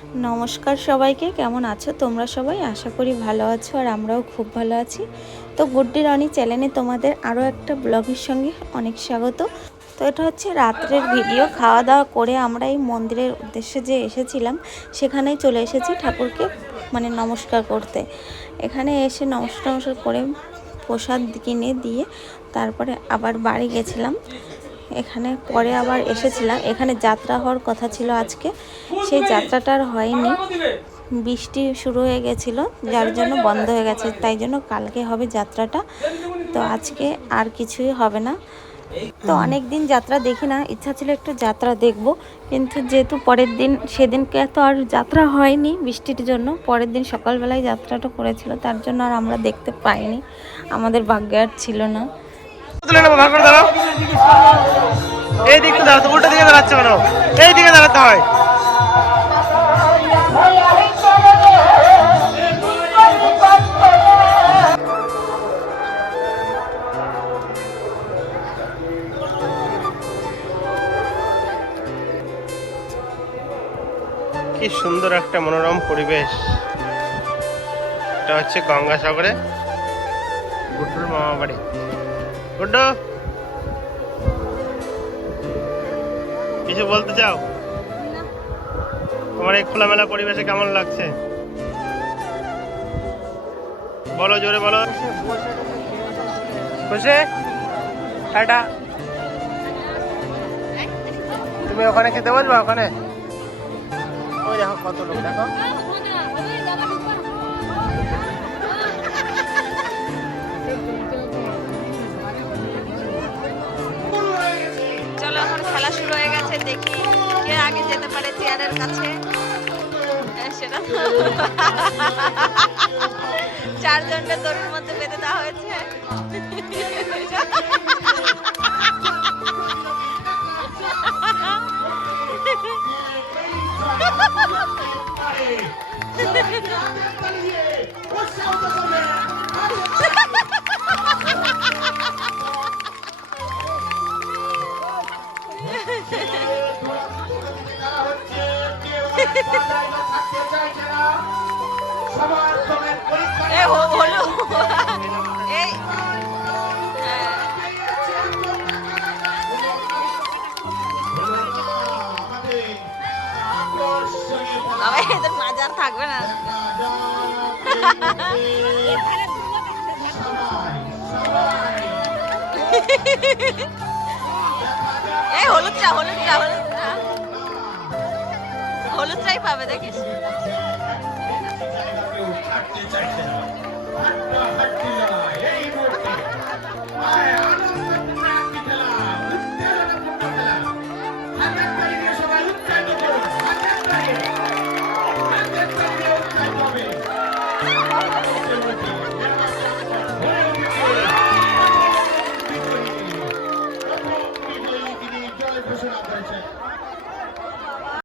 নমস্কার সবাইকে, কেমন আছো? তোমরা সবাই? আশা করি ভালো আছো আর আমরাও খুব ভালো আছি। তো গুড্ডি রনি চ্যানেলে তোমাদের আরও একটা ব্লগের সঙ্গে অনেক স্বাগত। তো এটা হচ্ছে রাত্রের ভিডিও। খাওয়া দাওয়া করে আমরা এই মন্দিরের উদ্দেশ্যে যে এসেছিলাম, সেখানেই চলে এসেছি ঠাকুরকে মানে নমস্কার করতে। এখানে এসে নমস্কার নমস্কার করে প্রসাদ কিনে দিয়ে তারপরে আবার বাড়ি গেছিলাম। এখানে পরে আবার এসেছিলাম। এখানে যাত্রা হওয়ার কথা ছিল আজকে। সেই যাত্রাটা আর হয়নি। বৃষ্টি শুরু হয়ে গেছিল, যার জন্য বন্ধ হয়ে গেছে। তাই জন্য কালকে হবে যাত্রাটা। তো আজকে আর কিছুই হবে না। তো অনেক দিন যাত্রা দেখি না। ইচ্ছা ছিল একটু যাত্রা দেখব। কিন্তু যেহেতু পরের দিন, সেদিনকে তো আর যাত্রা হয়নি বৃষ্টির জন্য। পরের দিন সকালবেলায় যাত্রাটা করেছিল। তার জন্য আর আমরা দেখতে পাইনি। আমাদের ভাগ্যে আর ছিল না। তুলে নেব, ভাগ করে দাঁড়াও। এই দিকে দাঁড়াতে উল্টো দিকে দাঁড়াচ্ছে কেন? এই দিকে দাঁড়াতে হয়। কি সুন্দর একটা মনোরম পরিবেশ। এটা হচ্ছে গঙ্গাসাগরে, গুড্ডুর মামা বাড়ি গুড্ডু। কিছু বলতে চাও? তোমার এই খোলামেলা পরিবেশে কেমন লাগছে? বলো জোরে বলো। খুশি টাটা। তুমি ওখানে খেতে বসবা ওখানে? ওই দেখো কত লোক দেখো। চেয়ারের কাছে হ্যাঁ, চারজনকে দড়ির মধ্যে বেঁধে দেওয়া হয়েছে এদের মাজার থাকবে না। এই হলুদ পাবে দেখিস?